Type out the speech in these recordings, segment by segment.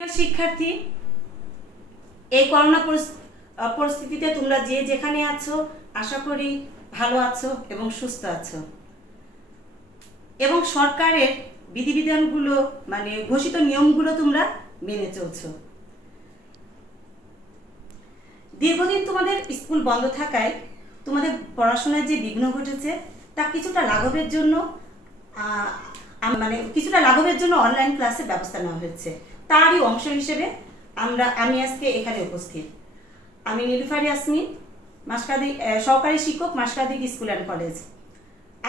শিক্ষার্থী, এই করোনা পরিস্থিতিতে তোমরা যে যেখানে আছো আশা করি ভালো আছো এবং সুস্থ আছো এবং সরকারের বিধিবিধানগুলো মানে ঘোষিত নিয়মগুলো তোমরা মেনে চলছো। দীর্ঘদিন তোমাদের স্কুল বন্ধ থাকায় তোমাদের পড়াশোনায় যে বিঘ্ন ঘটেছে তা কিছুটা লাঘবের জন্য অনলাইন ক্লাসের ব্যবস্থা নেওয়া হয়েছে। তারই অংশ হিসেবে আমি আজকে এখানে উপস্থিত। আমি নীলুফার ইয়াসমিন, মাসকাদি সহকারী শিক্ষক, মাসকাদি স্কুল অ্যান্ড কলেজ।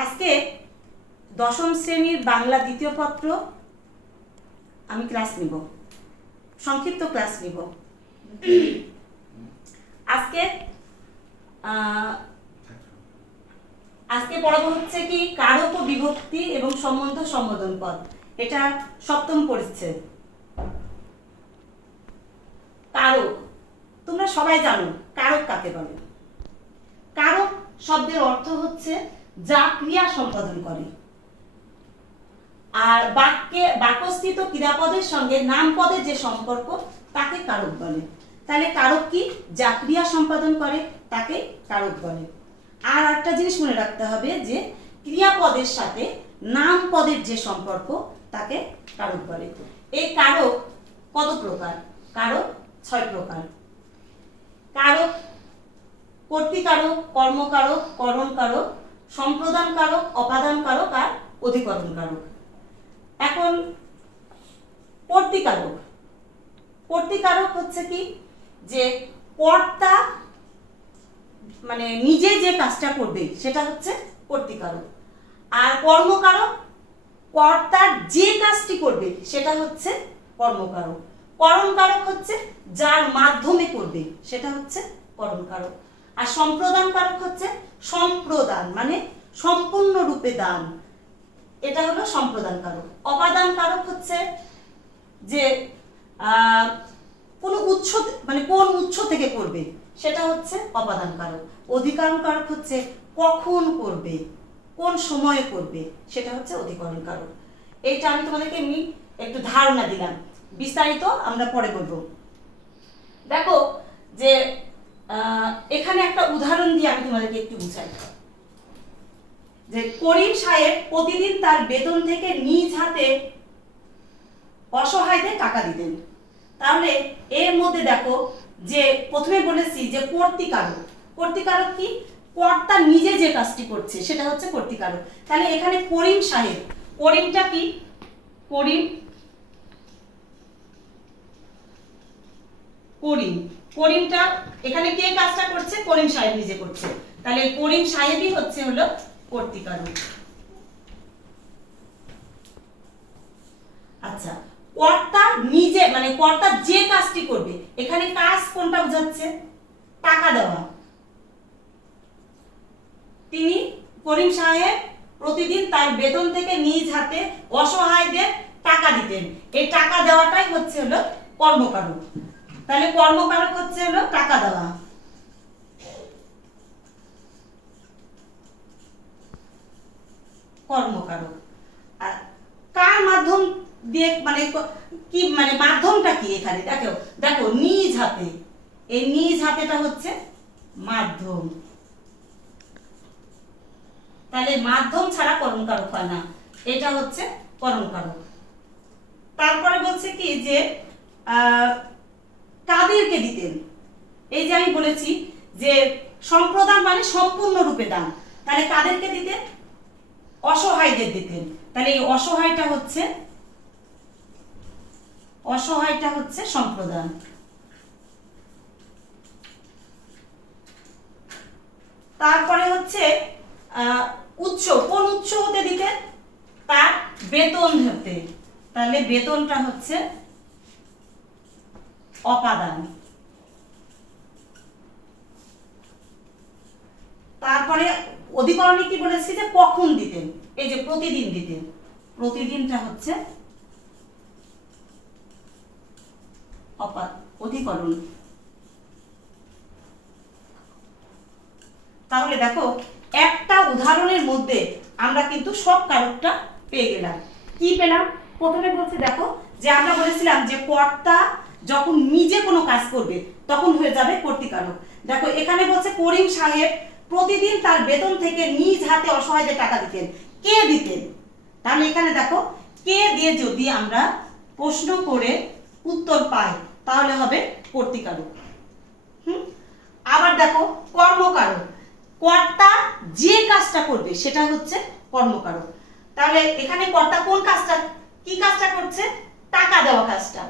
আজকে দশম শ্রেণীর বাংলা দ্বিতীয় পত্র আমি ক্লাস নিব, সংক্ষিপ্ত ক্লাস নিব। আজকে পড়াবো হচ্ছে কি কারক ও বিভক্তি এবং সম্বন্ধ সম্বোধন পদ। এটা সপ্তম পরিচ্ছেদ। কারক, তোমরা সবাই জানো কারক কাকে বলে। কারক শব্দের অর্থ হচ্ছে যা ক্রিয়া সম্পাদন করে, আর বাক্যস্থিত ক্রিয়াপদের সঙ্গে নামপদের যে সম্পর্ক তাকে কারক বলে। তাহলে কারক কি? যা ক্রিয়া সম্পাদন করে তাকে কারক বলে। আর একটা জিনিস মনে রাখতে হবে যে ক্রিয়াপদের সাথে নামপদের যে সম্পর্ক তাকে কারক বলে। এই কারক কত প্রকার? কারক 6 প্রকার। কারক কর্তৃকারক, কর্মকারক, করণকারক, সম্প্রদান কারক, অপাদান কারক আর অধিকরণ কারক। এখন কর্তৃকারক। কর্তৃকারক হচ্ছে কি যে কর্তা মানে নিজে যে কাজটা করবে সেটা হচ্ছে কর্তৃকারক। আর কর্মকারক কর্তার যে কাজটি করবে সেটা হচ্ছে কর্মকারক। করণকারক হচ্ছে যার মাধ্যমে করবে সেটা হচ্ছে করণকারক। আর সম্প্রদান কারক হচ্ছে সম্প্রদান মানে সম্পূর্ণরূপে দান, এটা হলো সম্প্রদান কারক। অপাদান কারক হচ্ছে যে কোন উৎস মানে কোন উৎস থেকে করবে সেটা হচ্ছে অপাদান কারক। অধিকরণ কারক হচ্ছে কখন করবে, কোন সময়ে করবে সেটা হচ্ছে অধিকরণ কারক। এইটা আমি তোমাদেরকে এমনি একটু ধারণা দিলাম, বিস্তারিত আমরা পরে বলবো। দেখো যে এখানে একটা উদাহরণ দিয়ে আমি তোমাদেরকে একটু বুঝাই যে করিম সাহেব প্রতিদিন তার বেতন থেকে নিজ হাতে অসহায়দের টাকা দিতেন। তাহলে এর মধ্যে দেখো যে প্রথমে বলেছি যে কর্তৃকারক। কর্তৃকারক কি? কর্তা নিজে যে কাজটি করছে সেটা হচ্ছে কর্তৃকারক। তাহলে এখানে করিম সাহেব, করিমটা কি? করিমটা এখানে কে কাজটা করছে? করিম সাহেব নিজে করছে। তাহলে করিম সাহেবই হলো কর্তৃকারক। আচ্ছা, কর্তা নিজে মানে কর্তা যে কাজটি করবে, এখানে কাজ কোনটা বোঝাচ্ছে? টাকা দেওয়া। তিনি করিম সাহেব প্রতিদিন তার বেতন থেকে নিজ হাতে অসহায়দের টাকা দিতেন। এই টাকা দেওয়াটাই হলো কর্মকারক। তাহলে কর্মকারক হচ্ছে টাকা দেওয়া। কর্মকারক। আর কার মাধ্যম দিয়ে মানে কি মানে মাধ্যমটা কি? এখানে দেখো নিজ হাতে, এই নিজ হাতেটা হচ্ছে মাধ্যম। তাহলে মাধ্যম ছাড়া করণকারক হয় না, এটা হচ্ছে করণকারক। তারপরে বলছে কি যে কাদেরকে দিতেন। এই যে আমি বলেছি যে সম্প্রদান মানে সম্পূর্ণরূপে দান, তাহলে কাদেরকে দিতেন? অসহায়দের দিতেন। তাহলে এই অসহায়টা হচ্ছে সম্প্রদান। তারপরে হচ্ছে উৎস। কোন উৎস হতে দিতেন? তার বেতন হতে। তাহলে বেতনটা হচ্ছে অপাদান। তারপরে অধিকরণে কি বলেছি যে কখন দিতেন, এই যে প্রতিদিন দিতেন, প্রতিদিনটা হচ্ছে অধিকরণ। তাহলে দেখো একটা উদাহরণের মধ্যে আমরা কিন্তু সব কারকটা পেয়ে গেলাম। কি পেলাম? প্রথমে বলছে দেখো যে আমরা বলেছিলাম যে কর্তা যখন নিজে কোনো কাজ করবে তখন হয়ে যাবে কর্তৃকারক। দেখো এখানে বলছে করিম সাহেব প্রতিদিন তার বেতন থেকে নিজ হাতে অসহায়দের টাকা দিতেন। কে দিতেন? তাহলে এখানে দেখো কে দিয়ে যদি আমরা প্রশ্ন করে উত্তর পাই তাহলে হবে কর্তৃকারক। আবার দেখো কর্মকারক, কর্তা যে কাজটা করবে সেটা হচ্ছে কর্মকারক। তাহলে এখানে কর্তা কোন কাজটা, কি কাজটা করছে? টাকা দেওয়া কাজটা,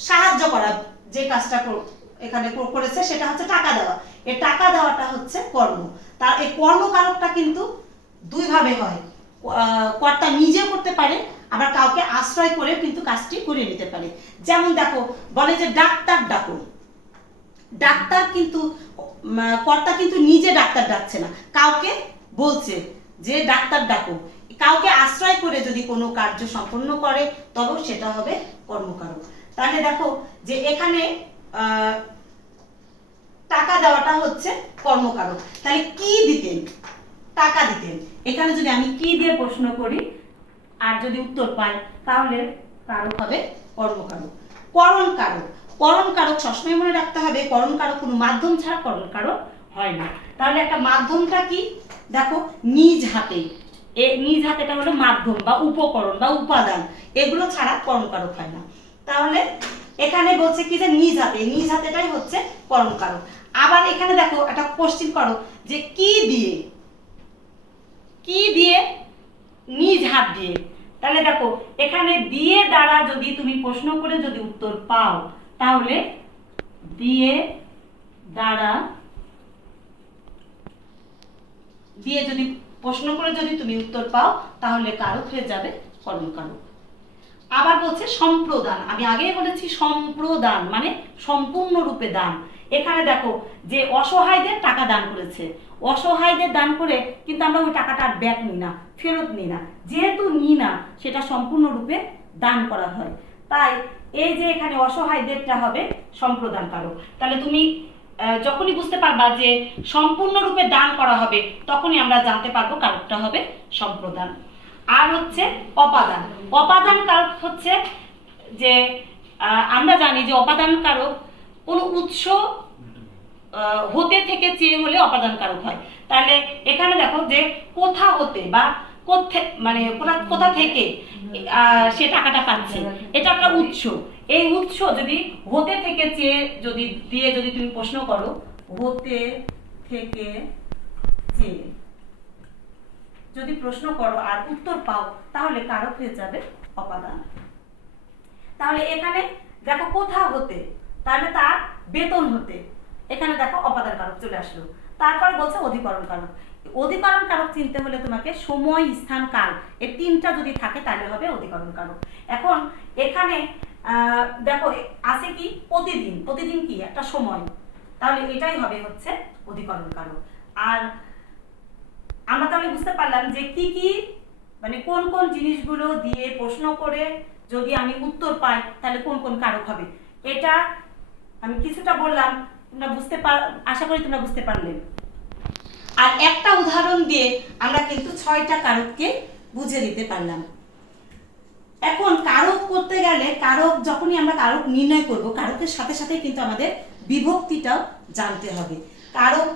সাহায্য করা যে কাজটা এখানে করেছে সেটা হচ্ছে টাকা দেওয়া। এই টাকা দেওয়াটা হচ্ছে কর্ম। তার এই কর্মকারকটা কিন্তু দুই ভাবে হয়, কর্তা নিজে করতে পারে, আবার কাউকে আশ্রয় করে কিন্তু কাজটি করে নিতে পারে। যেমন দেখো বলে যে ডাক্তার ডাকো, ডাক্তার কিন্তু কর্তা কিন্তু নিজে ডাক্তার ডাকছে না, কাউকে বলছে যে ডাক্তার ডাকো। কাউকে আশ্রয় করে যদি কোনো কার্য সম্পন্ন করে তবে সেটা হবে কর্মকারক। তাহলে দেখো যে এখানে টাকা দেওয়াটা হচ্ছে কর্মকারক। তাহলে কি দিতেন? টাকা দিতেন। এখানে যদি আমি কি দিয়ে প্রশ্ন করি আর যদি উত্তর পাই তাহলে কারক হবে কর্মকারক। করণ কারক, করণ কারক সবসময় মনে রাখতে হবে, করণ কারক কোনো মাধ্যম ছাড়া করণ কারক হয় না। তাহলে একটা মাধ্যমটা কি? দেখো নিজ হাতে, নিজ হাতেটা হলো মাধ্যম বা উপকরণ বা উপাদান, এগুলো ছাড়া করণ কারক হয় না। তাহলে এখানে বলছে কি যে নিজ হাতে, নিজ হাতেটাই হচ্ছে করণ কারক। আবার এখানে দেখো একটা কোশ্চেন করো যে কি দিয়ে, কি দিয়ে? নিজ হাত দিয়ে। তাহলে দেখো এখানে দিয়ে দ্বারা যদি তুমি প্রশ্ন করে যদি উত্তর পাও তাহলে দিয়ে দ্বারা, দিয়ে যদি প্রশ্ন করে যদি তুমি উত্তর পাও তাহলে কারক হয়ে যাবে করণ কারক। আবার বলছে সম্প্রদান, আমি আগেই বলেছি সম্প্রদান মানে সম্পূর্ণরূপে দান। এখানে দেখো যে অসহায়দের টাকা দান করেছে, অসহায়দের দান করে কিন্তু আমরা ওই টাকাটা আর ব্যাক নিই না, ফেরত নিই না, যেহেতু নিই না সেটা সম্পূর্ণরূপে দান করা হয়, তাই এই যে এখানে অসহায়দেরটা হবে সম্প্রদান কারক। তাহলে তুমি যখনই বুঝতে পারবা যে সম্পূর্ণরূপে দান করা হবে তখনই আমরা জানতে পারবো কারকটা হবে সম্প্রদান। আর হচ্ছে অপাদান, অপাদান কারক হচ্ছে যে আমরা জানি যে অপাদান কারক কোন উৎস হতে থেকে চেয়ে হলে অপাদান কারক হয়। তাহলে এখানে দেখো যে কোথা হতে বা মানে কোথা থেকে সে টাকাটা পাচ্ছে, এটা একটা উৎস। এই উৎস যদি হতে থেকে চেয়ে যদি দিয়ে যদি তুমি প্রশ্ন করো, হতে থেকে চেয়ে যদি প্রশ্ন করো আর উত্তর পাও তাহলে কারক হয়ে যাবে অপাদান। তাহলে এখানে দেখো কোথা হতে, তাহলে তার বেতন হতে, এখানে দেখো অপাদান কারক চলে আসলো। তারপর বলছে অধিকরণ কারক। অধিকরণ কারক চিনতে হলে তোমাকে সময়, স্থান, কাল এই তিনটা যদি থাকে তাহলে হবে অধিকরণ কারক। এখন এখানে দেখো আছে কি প্রতিদিন, প্রতিদিন কি একটা সময়, তাহলে এটাই হবে হচ্ছে অধিকরণ কারক। আর আমরা তাহলে বুঝতে পারলাম যে কি কি মানে কোন কোন জিনিসগুলো দিয়ে প্রশ্ন করে যদি আমি উত্তর পাই তাহলে কোন কোন কারক হবে। এটা আমি কিছুটা বললাম, তোমরা আশা করি তোমরা বুঝতে পারলে। আর একটা উদাহরণ দিয়ে আমরা কিন্তু 6টা কারককে বুঝে দিতে পারলাম। এখন কারক করতে গেলে, কারক যখনই আমরা কারক নির্ণয় করব, কারকের সাথে সাথে কিন্তু আমাদের বিভক্তিটাও জানতে হবে। কারক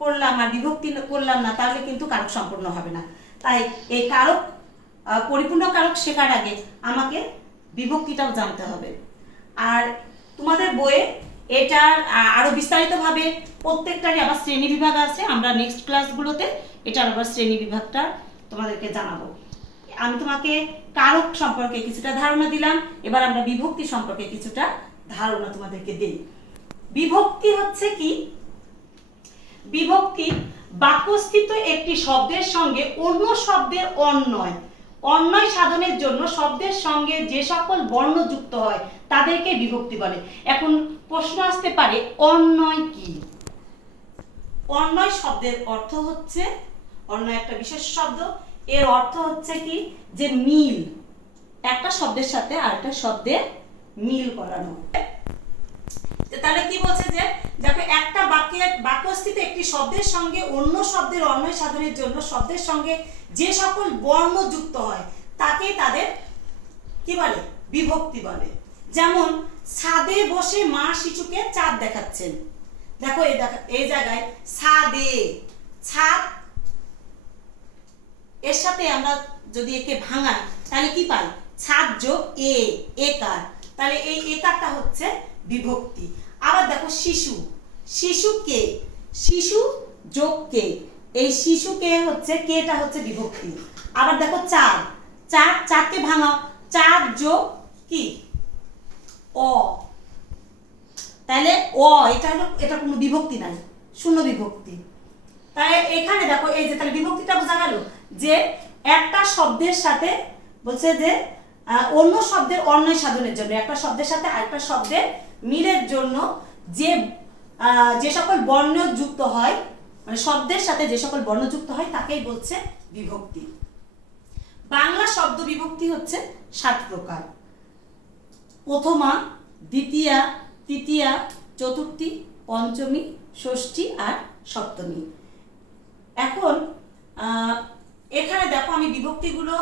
করলাম আর বিভক্তি করলাম না তাহলে কিন্তু কারক সম্পূর্ণ হবে না। তাই এই কারক পরিপূর্ণ কারক শেখার আগে আমাকে বিভক্তিটাও জানতে হবে। আর তোমাদের বইয়ে এটার আরো বিস্তারিতভাবে প্রত্যেকটারই আবার শ্রেণী বিভাগ আছে, আমরা নেক্সট ক্লাসগুলোতে এটার আবার শ্রেণী বিভাগটা তোমাদেরকে জানাবো। আমি তোমাকে কারক সম্পর্কে কিছুটা ধারণা দিলাম, এবার আমরা বিভক্তি সম্পর্কে কিছুটা ধারণা তোমাদেরকে দেই। বিভক্তি হচ্ছে কি? বিভক্তি বাক্যস্থিত একটি শব্দের সঙ্গে অন্য শব্দের অন্বয় সাধনের জন্য শব্দের সঙ্গে যে সকল বর্ণ যুক্ত হয় তাদেরকে বিভক্তি বলে। এখন প্রশ্ন আসতে পারে অন্বয় কি? অন্বয় শব্দের অর্থ হচ্ছে, অন্বয় একটা বিশেষ শব্দ, এর অর্থ হচ্ছে কি যে মিল, একটা শব্দের সাথে আরেকটা শব্দের মিল করানো। তাহলে কি বলছে যে দেখো একটা বাক্যস্থিত একটি শব্দের সঙ্গে অন্য শব্দের অন্বয় সাধনের জন্য শব্দের সঙ্গে যে সকল বর্ণ যুক্ত হয় তাকে তাদের কি বলে? বিভক্তি বলে। যেমন ছাদে বসে মা শিশুকে চাঁদ দেখাচ্ছেন। দেখো এই জায়গায় ছাদে, ছাদ, এর সাথে আমরা যদি একে ভাঙাই তাহলে কি পাই? ছাদ যোগ এ, একার, তাহলে এই একারটা হচ্ছে বিভক্তি। আবার দেখো শিশু, শিশুকে, শিশু যোগ কে, এই শিশুকে হচ্ছে কেটা হচ্ছে বিভক্তি। আবার দেখো চাঁদ, চাঁদ, চাঁদকে ভাঙাও, চাঁদ যোগ কি? অ, তাহলে অ, এটা হলো, এটা কোনো বিভক্তি নাই, শূন্য বিভক্তি। তাহলে এখানে দেখো এই যে, তাহলে বিভক্তিটা বোঝা গেল যে একটা শব্দের সাথে বলছে যে অন্য শব্দের অন্যয় সাধনের জন্য, একটা শব্দের সাথে আরেকটা শব্দের মিলের জন্য যে সকল বর্ণ যুক্ত হয়, মানে শব্দের সাথে যে সকল বর্ণ যুক্ত হয় তাকেই বলছে বিভক্তি। বাংলা শব্দ বিভক্তি হচ্ছে 7 প্রকার: প্রথমা, দ্বিতীয়া, তৃতীয়া, চতুর্থী, পঞ্চমী, ষষ্ঠী আর সপ্তমী। এখন এখানে দেখো আমি বিভক্তিগুলো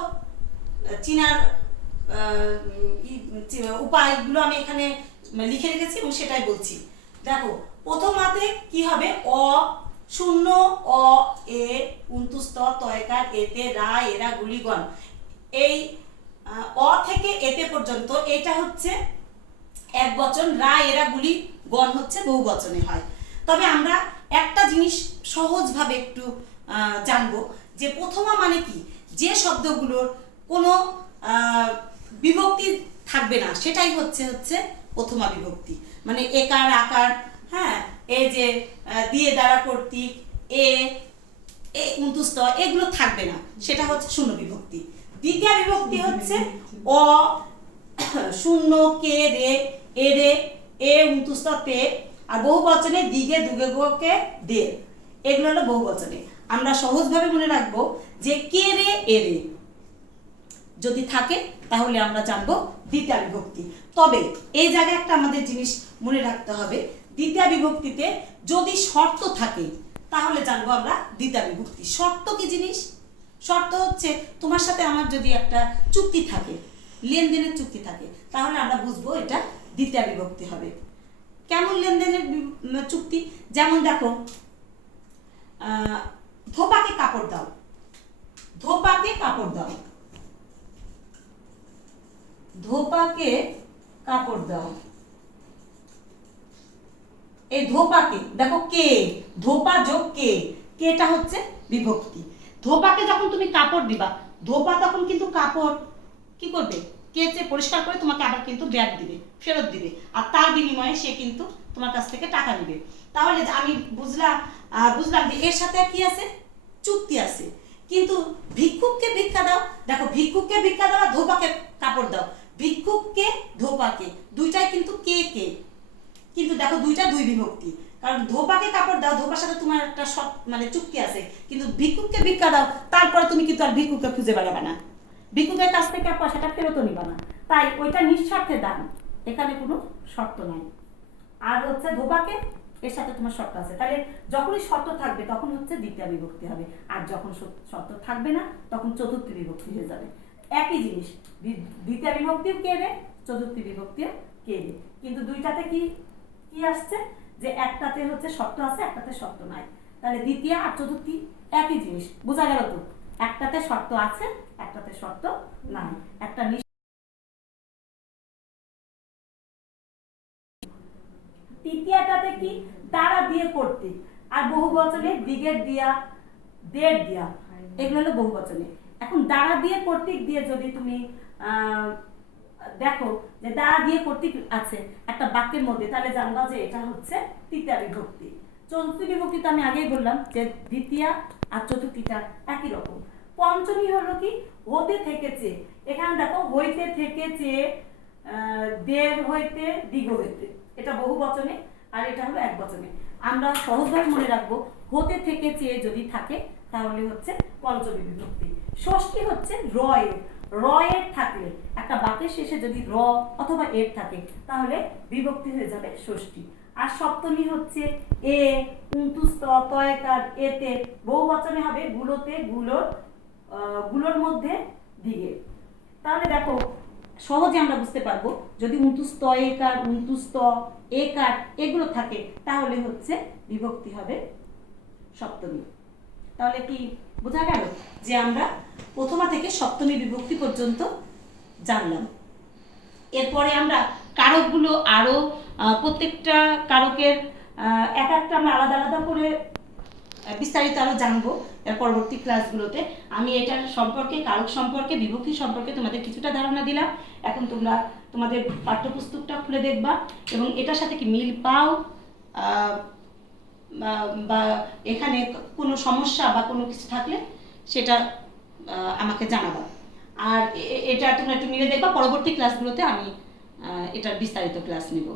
চিনার উপায়গুলো আমি এখানে লিখে রেখেছি এবং সেটাই বলছি। দেখো প্রথমাতে কি হবে? অ, শূন্য, অ, এ, উন্তুস্ত, তয়কার, এতে, রা, এরা, গুলিগণ। এই অ থেকে এতে পর্যন্ত এটা হচ্ছে এক বচন, রা, এরা, গুলি, গণ হচ্ছে বহু বচনে হয়। তবে আমরা একটা জিনিস সহজভাবে একটু জানবো যে প্রথমা মানে কি? যে শব্দগুলোর কোনো বিভক্তি থাকবে না সেটাই হচ্ছে প্রথমা বিভক্তি। মানে একার, আকার, হ্যাঁ, এই যে দিয়ে, দ্বারা, কর্তৃক, এ, উন্তুস্ত, এগুলো থাকবে না, সেটা হচ্ছে শূন্য বিভক্তি। দ্বিতীয় বিভক্তি হচ্ছে অ, শূন্য, কে, রে, এ, রে, এ, উন্তুস্ত, তে, আর বহু বচনে দিগে, দুগে, গোকে, দে, এগুলো হলো বহু বচনে। আমরা সহজভাবে মনে রাখবো যে কে, রে, এ, রে যদি থাকে তাহলে আমরা জানবো দ্বিতীয় বিভক্তি। তবে এই জায়গায় একটা আমাদের জিনিস মনে রাখতে হবে, দ্বিতীয় বিভক্তিতে যদি শর্ত থাকে তাহলে জানবো আমরা দ্বিতীয় বিভক্তি। শর্ত কি জিনিস? শর্ত হচ্ছে তোমার সাথে আমার যদি একটা চুক্তি থাকে, লেনদেনের চুক্তি থাকে, তাহলে আমরা বুঝবো এটা দ্বিতীয় বিভক্তি হবে। কেমন লেনদেনের চুক্তি? যেমন দেখো, ধোপাকে কাপড় দাও, ধোপাকে কাপড় দাও, ধোপাকে কাপড় দাও। এই ধোপাকে দেখো কে, ধোপা যোগ কে, কেটা হচ্ছে বিভক্তি। ধোপাকে যখন তুমি কাপড় দিবা, ধোপা তখন কিন্তু কাপড় কি করবে? কেচে পরিষ্কার করে তোমাকে আবার কিন্তু ব্যাগ দিবে, ফেরত দিবে, আর তার বিনিময়ে সে কিন্তু তোমার কাছ থেকে টাকা নেবে। তাহলে আমি বুঝলাম যে এর সাথে কি আছে? চুক্তি আছে। কিন্তু ভিক্ষুককে ভিক্ষা দাও, দেখো ভিক্ষুককে ভিক্ষা দাও, ধোপাকে কাপড় দাও, ভিক্ষুককে, ধোপাকে, দুইটাই কিন্তু কে কে, কিন্তু দেখো দুইটা দুই বিভক্তি। কারণ ধোপাকে কাপড় দাও, ধোপার সাথে তোমার একটা মানে চুক্তি আছে, কিন্তু ভিক্ষুককে ভিক্ষা দাও, তারপরে তুমি কিন্তু আর ভিক্ষুককে খুঁজে বেড়াবে না, ভিক্ষুকের কাছ থেকে পয়সাটা ফেরতও নিবা না, তাই ওইটা নিঃস্বার্থে দান, এখানে কোনো শর্ত নাই। আর হচ্ছে ধোপাকে, এর সাথে তোমার শর্ত আছে, তাহলে যখনই শর্ত থাকবে তখন হচ্ছে দ্বিতীয় বিভক্তি হবে, আর যখন শর্ত থাকবে না তখন চতুর্থী বিভক্তি হয়ে যাবে। একই জিনিস, দ্বিতীয় বিভক্তিও কে রে, চতুর্থী বিভক্তিও কে রে, কিন্তু দুইটাতে কি কি আসছে? যে একটাতে হচ্ছে শর্ত আছে, একটাতে শর্ত নাই। তাহলে দ্বিতীয় আর চতুর্থী একই জিনিস, বোঝা গেল তো? একটাতে শর্ত আছে, একটাতে শর্ত নাই। একটা তৃতীয়টাতে কি? দ্বারা দিয়ে কর্তৃক, আর বহু বচনে দিগের দিয়া, দের দিয়া, এগুলো হলো বহু বচনে। এখন দ্বারা দিয়ে কর্তৃক দিয়ে যদি তুমি দেখো যে দ্বারা দিয়ে কর্তৃক আছে একটা বাক্যের মধ্যে, তাহলে জানবা যে এটা হচ্ছে তৃতীয় বিভক্তি। চতুর্থী বিভক্তি তো আমি আগেই বললাম যে দ্বিতীয় আর চতুর্থীটা একই রকম। পঞ্চমী হলো কি? হতে থেকেছে, এখানে দেখো হইতে থেকেছে, দের হইতে, দিগ হইতে, এটা বহু বচনে আর এটা হলো এক বচনে। আমরা সহজভাবে মনে রাখবো হতে থেকেছে যদি থাকে তাহলে হচ্ছে পঞ্চমী বিভক্তি। ষষ্ঠী হচ্ছে রয়ের, রয়ের থাকলে একটা বাক্যের শেষে যদি র অথবা এর থাকে তাহলে বিভক্তি হয়ে যাবে ষষ্ঠী। আর সপ্তমী হচ্ছে এ, উন্তুস্ত, তয়কার, এতে, বহু বচনে হবে গুলোতে, গুলোর মধ্যে, দিগে। তাহলে দেখো সহজে আমরা বুঝতে পারবো যদি উন্তুস্ত একার, উন্তুস্ত একার এগুলো থাকে তাহলে হচ্ছে বিভক্তি হবে সপ্তমী। তাহলে কি বোঝা গেল যে আমরা প্রথমা থেকে সপ্তমী বিভক্তি পর্যন্ত জানলাম। এরপরে আমরা কারকগুলো আরো প্রত্যেকটা কারকের এক একটা আমরা আলাদা আলাদা করে বিস্তারিত আরো জানবো এর পরবর্তী ক্লাসগুলোতে। আমি এটার সম্পর্কে, কারক সম্পর্কে, বিভক্তি সম্পর্কে তোমাদের কিছুটা ধারণা দিলাম। এখন তোমরা তোমাদের পাঠ্যপুস্তকটা খুলে দেখবা এবং এটার সাথে কি মিল পাও বা এখানে কোনো সমস্যা বা কোনো কিছু থাকলে সেটা আমাকে জানাবা। আর এটা তোমরা একটু মিলে দেখবা, পরবর্তী ক্লাসগুলোতে আমি এটার বিস্তারিত ক্লাস নেব।